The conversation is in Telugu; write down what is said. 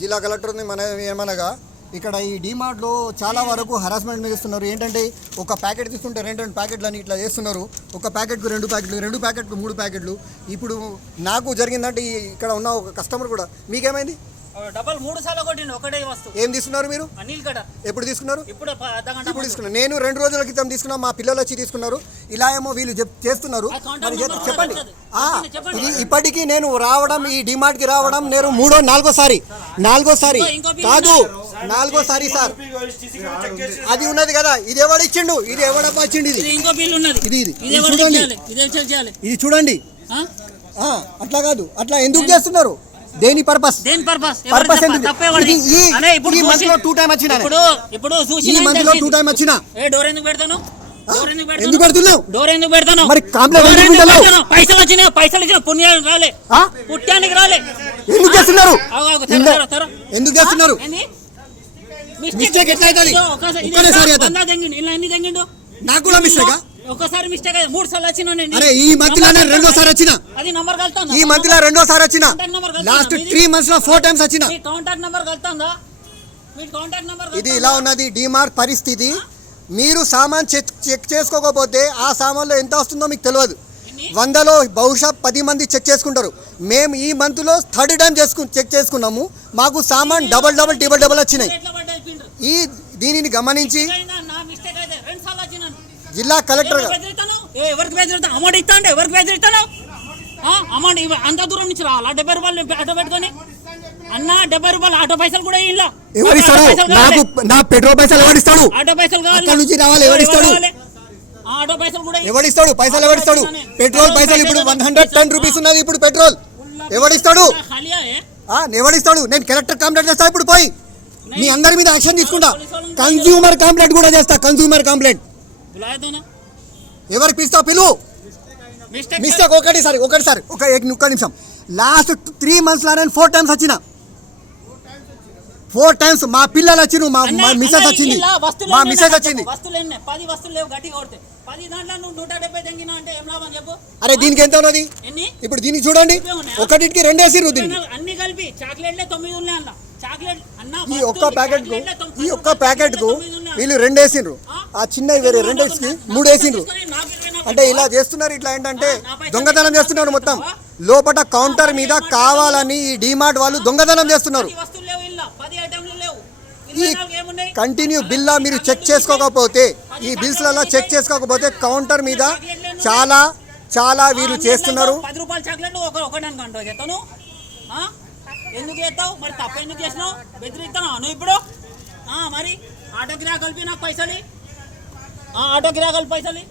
జిల్లా కలెక్టర్ని మన ఏమనగా ఇక్కడ ఈ డీమార్ట్లో చాలా వరకు హరాస్మెంట్ మిగిస్తున్నారు. ఏంటంటే ఒక ప్యాకెట్ తీసుకుంటే రెండు ప్యాకెట్లు అని ఇట్లా చేస్తున్నారు. ఒక ప్యాకెట్కు 2 ప్యాకెట్లు, 2 ప్యాకెట్కు 3 ప్యాకెట్లు. ఇప్పుడు నాకు జరిగిందంటే ఇక్కడ ఉన్న ఒక కస్టమర్ కూడా మీకేమైంది డబల్ 3 సార్లు కొట్టిండు ఒకటే వస్తువు. ఏం తీసుకున్నారు మీరు? అనిల్ కట. ఎప్పుడు తీసుకున్నారు? ఇప్పుడు తీసుకున్నారు. నేను 2 రోజుల క్రితం తీసుకున్నా. మా పిల్లలు వచ్చి తీసుకున్నారు. ఇలా ఏమో వీళ్ళు చేస్తున్నారు. చెప్పండి. ఇది ఇప్పటికీ నేను రావడం ఈ డిమార్ట్కి రావడం నేను 4సారి కాదు 4సారి సార్. అది ఉన్నది కదా, ఇది ఎవడిచ్చిండు? ఇది ఎవడబ్బా ఇచ్చిండు? ఇది చూడండి, ఇది చూడండి. అట్లా కాదు, అట్లా ఎందుకు చేస్తున్నారు? దేని పర్పస్ ఎందుకు? ఈ మంత్లో 2 టైం వచ్చినా, ఈ మంత్లో 2 టైం వచ్చినా ఎందుకు పెడుతున్నావు? డోర్ ఎందుకు పెడతాను? మరి కంప్లైంట్ పైసలు వచ్చినాయి, పైసలు ఇచ్చిన పుణ్యాలు రాలే, పుట్టానికి రాలే. ఎందుకు చేస్తున్నారు? ఎందుకు చేస్తున్నారు? మిస్టేక్ ఎట్లా అవుతుంది? నాకు కూడా మిస్టేక్. ఒకసారి మిస్టేక్ 3 సార్లు వచ్చిన. అరే ఈ మంత్లోనే 2సారి వచ్చిన. అది నంబర్ కలుతాందా? ఈ మంత్లో 2సారి వచ్చిన. లాస్ట్ 3 months లో 4 times వచ్చిన. మీ కాంటాక్ట్ నంబర్ కలుతాందా? మీ కాంటాక్ట్ నంబర్ ఇది ఇలా ఉన్నది డిమార్ట్ పరిస్థితి. మీరు సామాన్ చెక్ చేసుకోకపోతే ఆ సామాన్లో ఎంత వస్తుందో మీకు తెలియదు. 100లో బహుశా 10 మంది చెక్ చేసుకుంటారు. మేము ఈ మంత్లో 3rd టైం చెక్ చేసుకున్నాము. మాకు సామాన్ డబల్ వచ్చినాయి. దీనిని గమనించి జిల్లా కలెక్టర్ ఎవరికి బెదిరిస్తాను? అమౌంట్ ఇస్తా అంటే ఎవరికి బెదిరిస్తాను? అమౌంట్ అంత దూరం నుంచి రావాలా? 70 రూపాయలు ఆటో పెట్టుకొని అన్న 70 రూపాయలు ఆటో పైసలు కూడా ఇలా నా పెట్రోల్ పైసలు ఎవరిస్తాడు? ఆటో పైసలు కావాలి. ఎవరిస్తాడు? ఆటో పైసలు కూడా ఎవరిస్తాడు? పైసలు ఎవరిస్తాడు? పెట్రోల్ పైసలు ఇప్పుడు 110 రూపీస్ ఉన్నది. ఇప్పుడు పెట్రోల్ ఎవరిస్తాడు? ఎవరిస్తాడు? నేను కలెక్టర్ కంప్లైంట్ చేస్తా. ఇప్పుడు పోయి మీ అందరి మీద యాక్షన్ తీసుకుంటా. కన్స్యూమర్ కంప్లైంట్ కూడా చేస్తా. కన్స్యూమర్ కంప్లైంట్ ఎవరికి పిలుస్తావు? పిలువు. మిస్టేక్ ఒకటిసారి ఒక్క నిమిషం. లాస్ట్ 3 months లో నేను 4 times వచ్చిన. 4 times మా పిల్లలు వచ్చిన, మా మిసెస్ వచ్చింది. మా మిసెస్ వచ్చింది. అరే దీనికి ఎంత ఉన్నది? ఇప్పుడు దీనికి చూడండి, ఒకటికి 2 వేసిర్రు. ఈ ఒక్క ప్యాకెట్ కు వీళ్ళు 2 వేసిండ్రు. ఆ చిన్న వేరే 2 వేసి 3 వేసిండ్రు. అంటే ఇలా చేస్తున్నారు. ఇట్లా ఏంటంటే దొంగతనం చేస్తున్నారు. మొత్తం లోపల కౌంటర్ మీద కావాలని ఈ డిమార్ట్ వాళ్ళు దొంగతనం చేస్తున్నారు. ఈ కంటిన్యూ బిల్లా మీరు చెక్ చేసుకోకపోతే, ఈ బిల్స్లలో చెక్ చేసుకోకపోతే కౌంటర్ మీద చాలా వీళ్ళు చేస్తున్నారు. 10 రూపాయల చాక్లెట్ ఎందుకు చేస్తావు? మరి తప్ప ఎందుకు చేసినావు? బెదిరిస్తాను నువ్వు ఇప్పుడు. మరి ఆటో గిరాకల్పి నాకు పైసలు, ఆటో గిరాకల్పి పైసలు